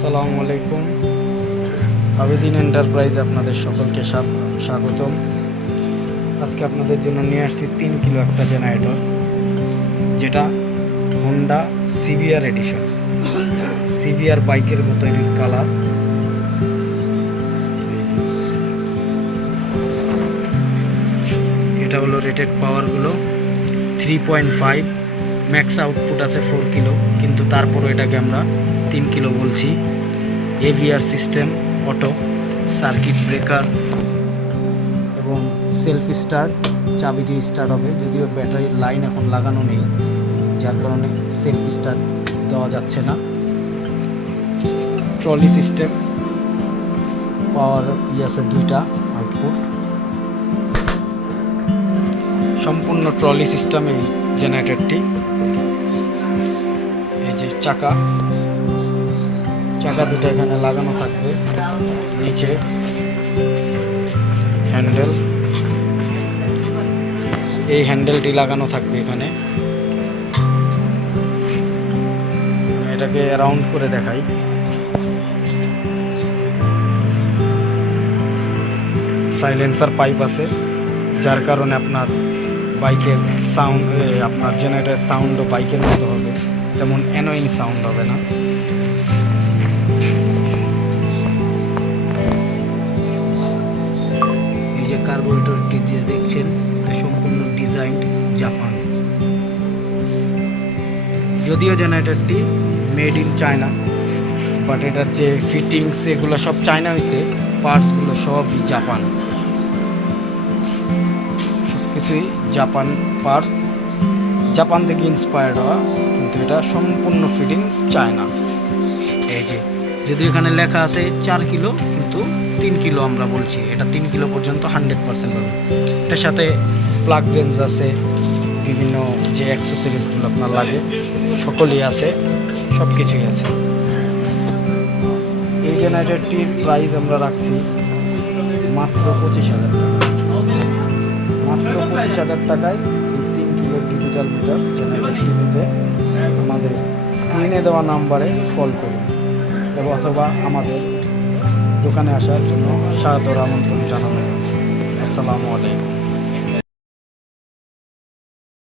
আসসালামু আলাইকুম। আবেদিন এন্টারপ্রাইজ আপনাদের সকলকে স্বাগতম। আজকে আপনাদের জন্য নিয়ে আসছি 3 কিলো একটা জেনারেটর, যেটা হোন্ডা সিভিআর এডিশন। সিভিআর বাইকের মতো কালার। এটা হলো রেটেড পাওয়ারগুলো 3.5, ম্যাক্স আউটপুট আছে 4 কিলো, কিন্তু তারপরও এটাকে আমরা 3 কিলো বলছি। AVR system, auto, circuit breaker এবং সেলফ স্টার্ট, চাবি দিয়ে স্টার্ট হবে। যদিও ব্যাটারির লাইন এখন লাগানো নেই, যার কারণে সেলফ স্টার্ট দেওয়া যাচ্ছে না। ট্রলি সিস্টেম, পাওয়ার আছে 2টা আউটপুট। সম্পূর্ণ ট্রলি সিস্টেম এই জেনারেটরটি। এই যে চাকা দুটো এখানে লাগানো থাকবে। নিচে হ্যান্ডেল, এই হ্যান্ডেলটি লাগানো থাকবে এখানে। এটাকে রাউন্ড করে দেখাই। সাইলেন্সার পাইপ আছে, যার কারণে আপনার বাইকের সাউন্ড, আপনার জেনারেটরের সাউন্ডও বাইকের মতো হবে, তেমন অ্যানোয়িং সাউন্ড হবে না। এই যে কার্বোরেটরটি দিয়ে দেখছেন, এটা সম্পূর্ণ ডিজাইন জাপান। যদিও জেনারেটরটি মেড ইন চায়না, বাট এটার যে ফিটিংস এগুলো সব চায়না হয়েছে, পার্টসগুলো সবই জাপান। কিছুই জাপান পার্টস, জাপান থেকে ইন্সপায়ার্ড হওয়া, কিন্তু এটা সম্পূর্ণ ফিটিং চায়না। এই যে যদি এখানে লেখা আছে 4 কিলো, কিন্তু 3 কিলো আমরা বলছি। এটা 3 কিলো পর্যন্ত 100% হবে। এটার সাথে প্লাগ রেঞ্জ আছে, বিভিন্ন যে অ্যাক্সেসরিজগুলো আপনার লাগে সকলই আছে, সব কিছুই আছে। এই জেনারেটরটির প্রাইস আমরা রাখছি মাত্র 25,000 টাকা। মাত্র 25,000 টাকায় এই 3 কিলো ডিজিটাল মিটার জেনারেটরটি নিতে আমাদের স্ক্রিনে দেওয়া নাম্বারে কল করুন, এবং অথবা আমাদের দোকানে আসার জন্য সাদর আমন্ত্রণ জানানো। আসসালামু আলাইকুম।